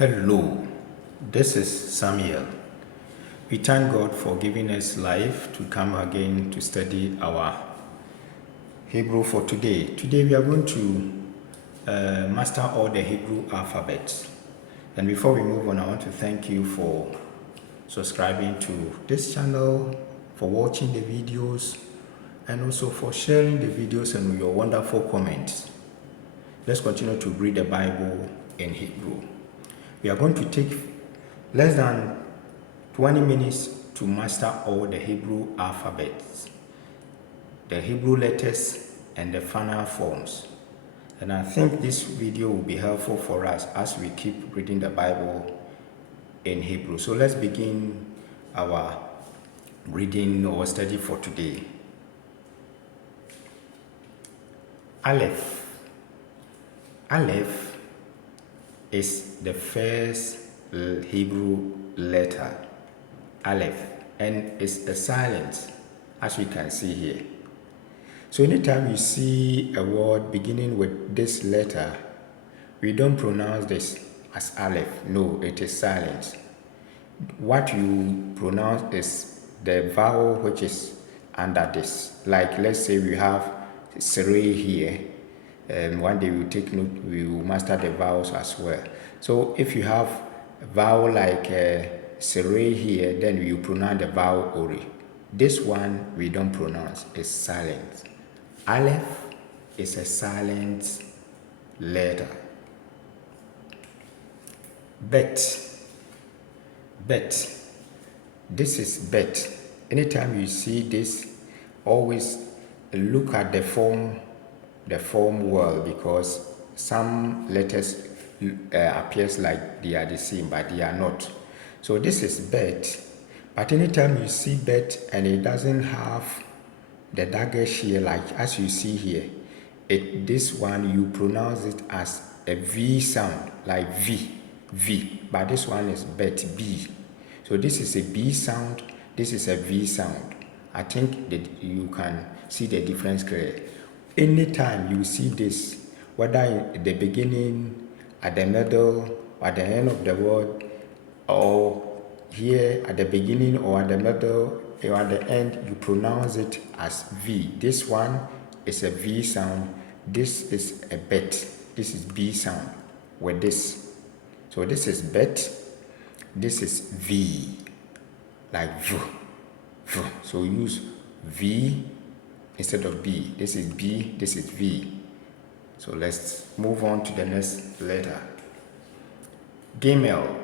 Hello, this is Samuel. We thank God for giving us life to come again to study our Hebrew for today. Today we are going to master all the Hebrew alphabets. And before we move on, I want to thank you for subscribing to this channel, for watching the videos, and also for sharing the videos and your wonderful comments. Let's continue to read the Bible in Hebrew. We are going to take less than 20 minutes to master all the Hebrew alphabets, the Hebrew letters, and the final forms. And I think this video will be helpful for us as we keep reading the Bible in Hebrew. So let's begin our reading or study for today. Aleph. Aleph is the first Hebrew letter, Aleph, and it's a silent, as we can see here. So anytime you see a word beginning with this letter, we don't pronounce this as Aleph. No, it is silent. What you pronounce is the vowel which is under this. Like let's say we have Sere here. One day we'll take note, we will master the vowels as well. So if you have a vowel like Sere here, then you pronounce the vowel Ori. This one we don't pronounce, it's silent. Aleph is a silent letter. Bet. Bet. This is bet. Anytime you see this, always look at the form well, because some letters appears like they are the same, but they are not. So this is bet, but anytime you see bet and it doesn't have the daggers here, like as you see here, this one you pronounce it as a V sound, like V, but this one is bet, B. So this is a B sound, this is a V sound. I think that you can see the difference clearly. Anytime you see this, whether in the beginning, at the middle, or at the end of the word, or here at the beginning or at the middle or at the end, you pronounce it as V. This one is a V sound. This is a bet. This is B sound with this. So this is bet. This is V, like V. So use V instead of B. This is B, this is V. So let's move on to the next letter. Gimel.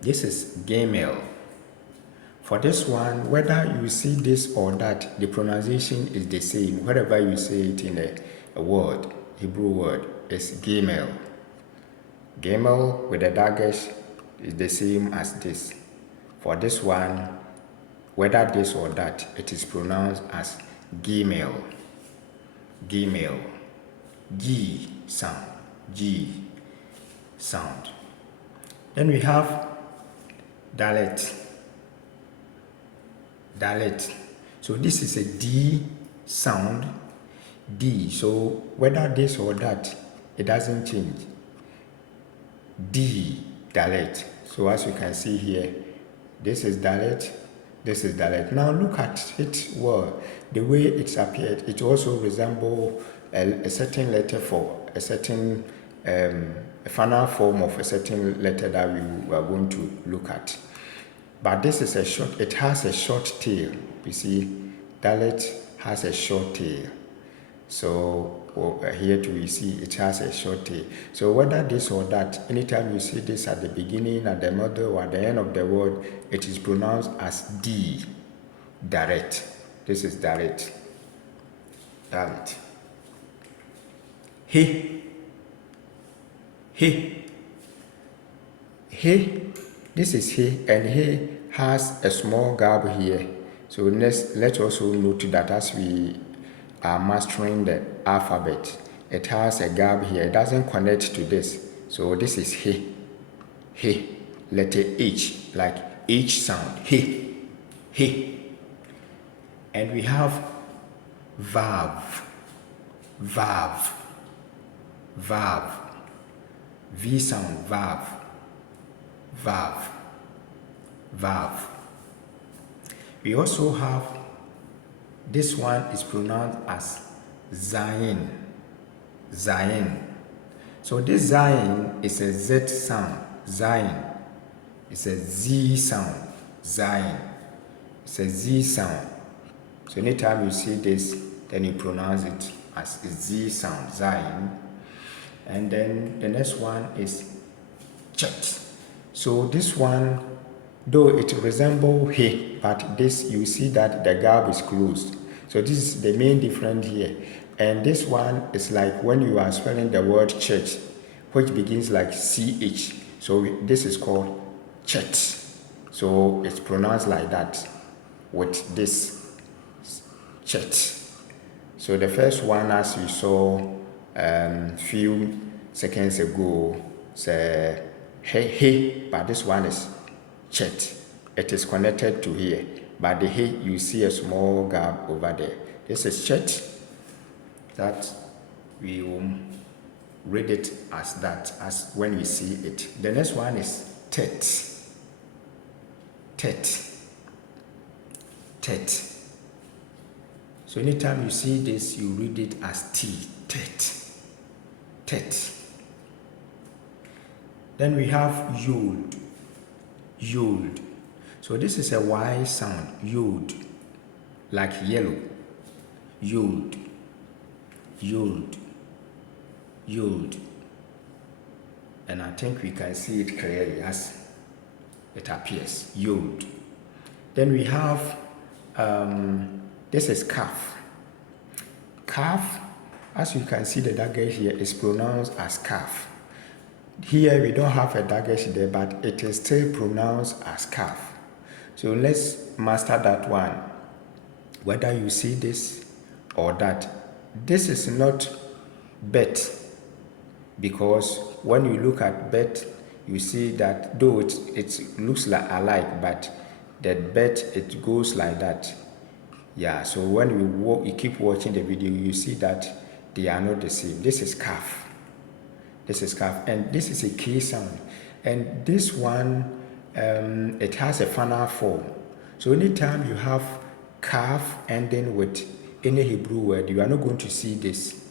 This is Gimel. For this one, whether you see this or that, the pronunciation is the same. Wherever you say it in a word, Hebrew word, is Gimel. Gimel with the daggers is the same as this. For this one, whether this or that, it is pronounced as Gimel. Gimel. G sound. G sound. Then we have Dalet. Dalet. So this is a D sound. D. So whether this or that, it doesn't change. D. Dalet. So as you can see here, this is Dalet. This is Dalet. Now look at it well. The way it's appeared, it also resembles a certain letter for a certain a final form of a certain letter that we are going to look at. But this is a short, it has a short tail. You see, Dalet has a short tail. So here too you see it has a short tail. So whether this or that, anytime you see this at the beginning, at the middle, or at the end of the word, it is pronounced as D. Dalet. This is Dalet. Dalet. He. This is he, and he has a small gap here. So let's also note that as we are mastering the alphabet, it has a gap here. It doesn't connect to this. So this is he. Letter H, like H sound. He. And we have Vav. V sound, Vav. Vav, Vav. We also have, this one is pronounced as Zayin, Zayin. So this Zayin is a Z sound, Zayin. It's a Z sound, Zayin. It's a Z sound. So anytime you see this, then you pronounce it as a Z sound, Zayin. And then the next one is Chet. So this one, though it resembles he, but this, you see that the gap is closed. So this is the main difference here. And this one is like when you are spelling the word Chet, which begins like CH. So this is called Chet. So it's pronounced like that with this Chet. So the first one, as you saw few seconds ago, say hey, but this one is Chet. It is connected to here, but the hey, you see a small gap over there. This is Chet. That we will read it as that, as when we see it. The next one is Tet. Tet. Tet. So anytime you see this, you read it as T. Tet. Tet. Then we have Yod. Yod. So this is a Y sound. Yod. Like yellow. Yod. Yod. Yod. And I think we can see it clearly as it appears. Yod. Then we have this is Kaf. Kaf, as you can see, the dagesh here is pronounced as Kaf. Here we don't have a dagesh there, but it is still pronounced as Kaf. So let's master that one. Whether you see this or that, this is not bet, because when you look at bet, you see that though it looks like alike, but that bet, it goes like that. Yeah, so when you keep watching the video, you see that they are not the same. This is Kaf. This is Kaf, and this is a K sound. And this one, it has a final form. So anytime you have Kaf ending with any Hebrew word, you are not going to see this.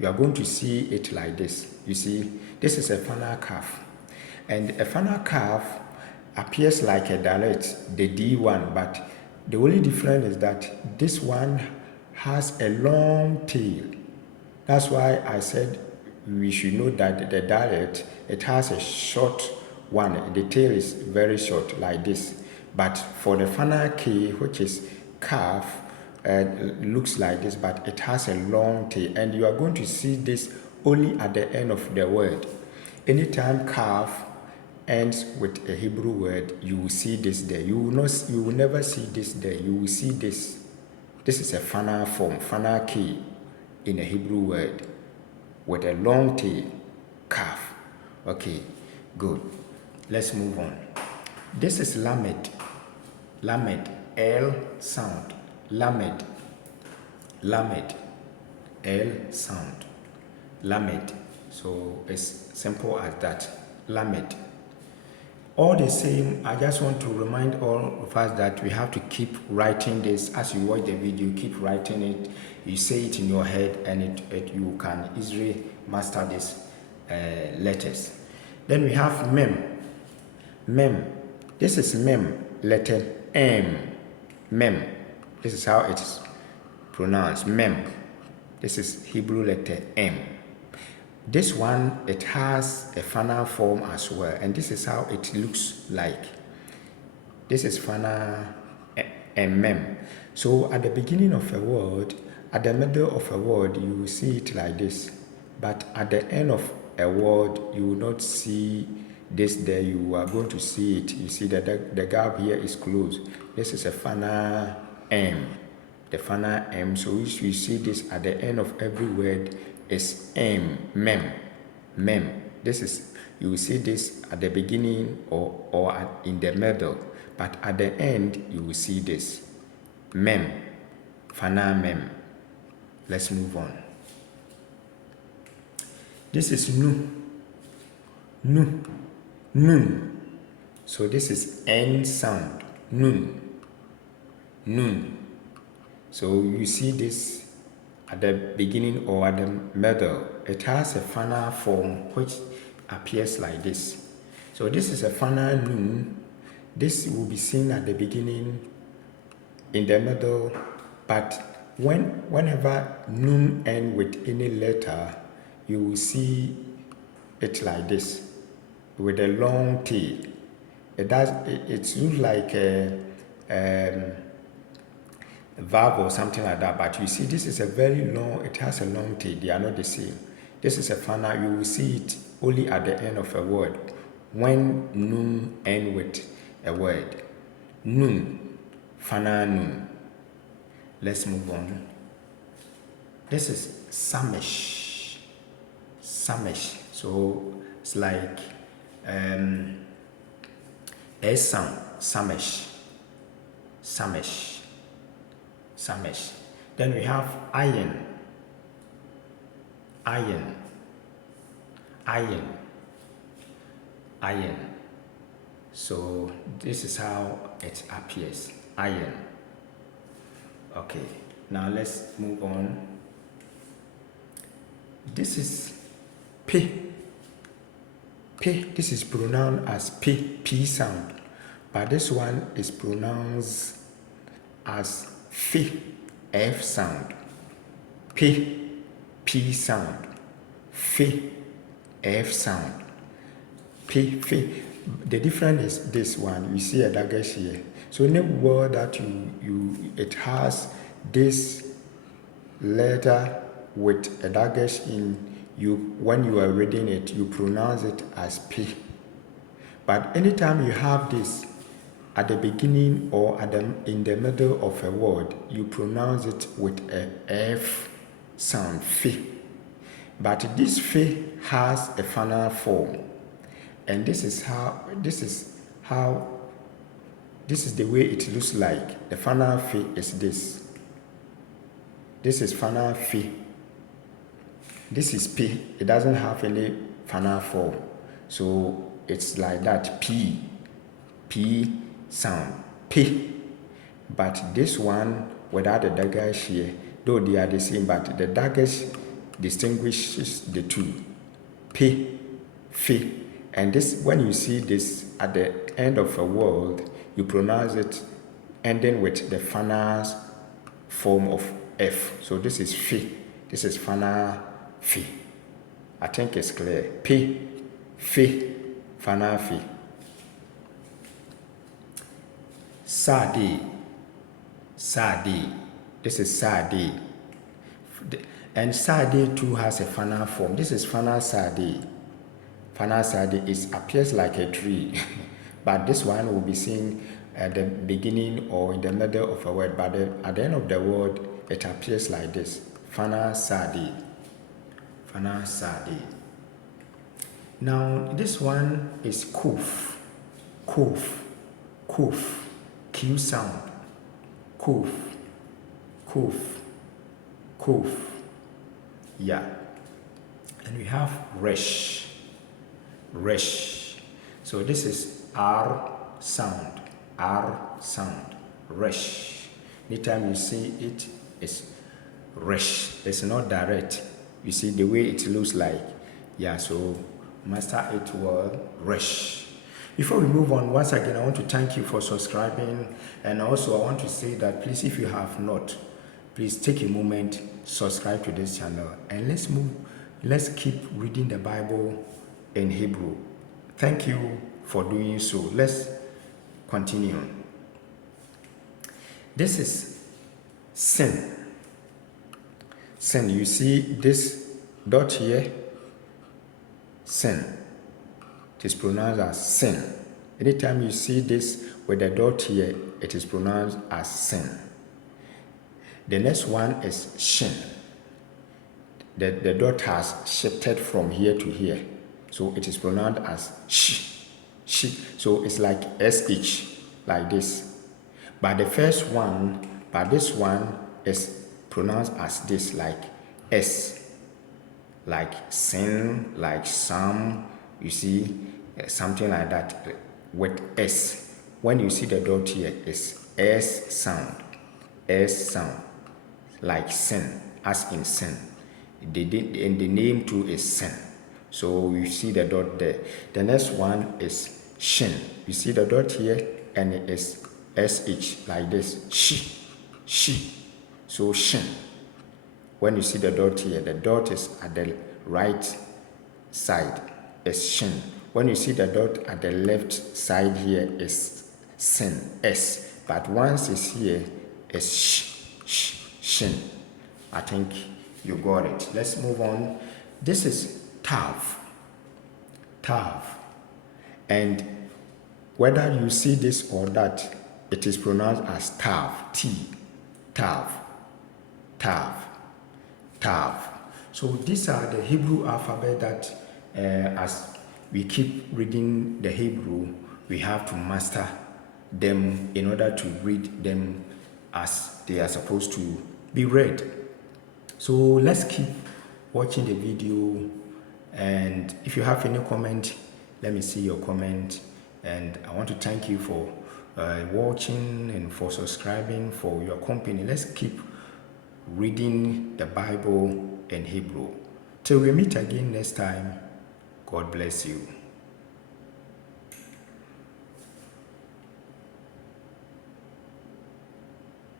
You are going to see it like this. You see, this is a final Kaf. And a final Kaf appears like a Dalet, the D one, but the only difference is that this one has a long tail. That's why I said we should know that the Dalet, it has a short one. The tail is very short like this. But for the final K, which is Kaf, looks like this, but it has a long tail. And you are going to see this only at the end of the word. Anytime Kaf ends with a Hebrew word, you will see this there. You will never see this there. You will see this. This is a final form, final key in a Hebrew word with a long tail, Kaf. Okay, good. Let's move on. This is Lamed. Lamed, L sound. Lamed. Lamed, L sound. Lamed. So it's simple as that. Lamed. All the same, I just want to remind all of us that we have to keep writing this. As you watch the video, keep writing it. You say it in your head, and you can easily master these letters. Then we have Mem. Mem. This is Mem, letter M. Mem. This is how it is pronounced. Mem. This is Hebrew letter M. This one, it has a final form as well, and this is how it looks like. This is final and mem. So at the beginning of a word, at the middle of a word, you will see it like this. But at the end of a word, you will not see this there. You are going to see it. You see that the gap here is closed. This is a final M. The final M. So if you see this at the end of every word, is M, mem, mem. This is, you will see this at the beginning or in the middle, but at the end you will see this mem, fana mem. Let's move on. This is nu, nu, nun. So this is N sound, nun, nun. So you see this at the beginning or at the middle. It has a final form which appears like this. So this is a final nun. This will be seen at the beginning, in the middle, but whenever nun end with any letter, you will see it like this, with a long tail. It looks like a Vav or something like that, but you see this is a very long, it has a long tail. They are not the same. This is a final, you will see it only at the end of a word when nun end with a word. Nun, final nun. Let's move on. This is Samekh. Samekh. So it's like a sound. Samekh. Samekh. Samekh. Then we have Ayin. Ayin. Ayin. Ayin. So this is how it appears. Ayin. Okay, now let's move on. This is P. P, this is pronounced as P, P sound. But this one is pronounced as F, F sound. P, P sound. F, F sound. P, F. The difference is this one. You see a daggers here. So in a word that it has this letter with a daggers in, when you are reading it, you pronounce it as P. But anytime you have this at the beginning or in the middle of a word, you pronounce it with a F sound, F. But this F has a final form, and this is the way it looks like. The final F is this. This is final F. This is P. It doesn't have any final form. So it's like that. P. P sound. P. But this one without the daggers here, though they are the same, but the daggers distinguishes the two. P. F. And this, when you see this at the end of a word, you pronounce it ending with the final form of F. So this is F. This is final F. I think it's clear. P, F, final F. Tsadi, Tsadi. This is Tsadi. And Tsadi too has a final form. This is final Tsadi. Final Tsadi appears like a tree. But this one will be seen at the beginning or in the middle of a word. But at the end of the word, it appears like this. Final Tsadi. Final Tsadi. Now, this one is Qof. Qof. Qof. Q sound. Qof. Qof. Qof. Yeah. And we have Resh. Resh. So this is R sound. R sound. Resh. Anytime you see it, it's Resh. It's not direct. You see the way it looks like. Yeah, so master it well. Resh. Before we move on, once again, I want to thank you for subscribing. And also I want to say that please, if you have not, please take a moment, subscribe to this channel. And let's keep reading the Bible in Hebrew. Thank you for doing so. Let's continue. This is sin. Sin. You see this dot here? Sin. It is pronounced as sin. Anytime you see this with a dot here, it is pronounced as sin. The next one is shin. The dot has shifted from here to here. So it is pronounced as sh. Sh. So it's like sh, like this. But this one is pronounced as this, like s. Like sin, like some, you see, something like that. with S. When you see the dot here, it's S sound. S sound. Like sin, as in sin. And the name too is sin. So you see the dot there. The next one is shin. You see the dot here, and it is SH like this. She. So shin. When you see the dot here, the dot is at the right side, is shin. When you see the dot at the left side here, is sin, S. But once it's here, is shin. I think you got it. Let's move on. This is Tav. And whether you see this or that, it is pronounced as Tav. Tav. So these are the Hebrew alphabet that as we keep reading the Hebrew, we have to master them in order to read them as they are supposed to be read. So let's keep watching the video, and if you have any comment, let me see your comment. And I want to thank you for watching and for subscribing, for your company. Let's keep reading the Bible in Hebrew. Till we meet again next time, God bless you.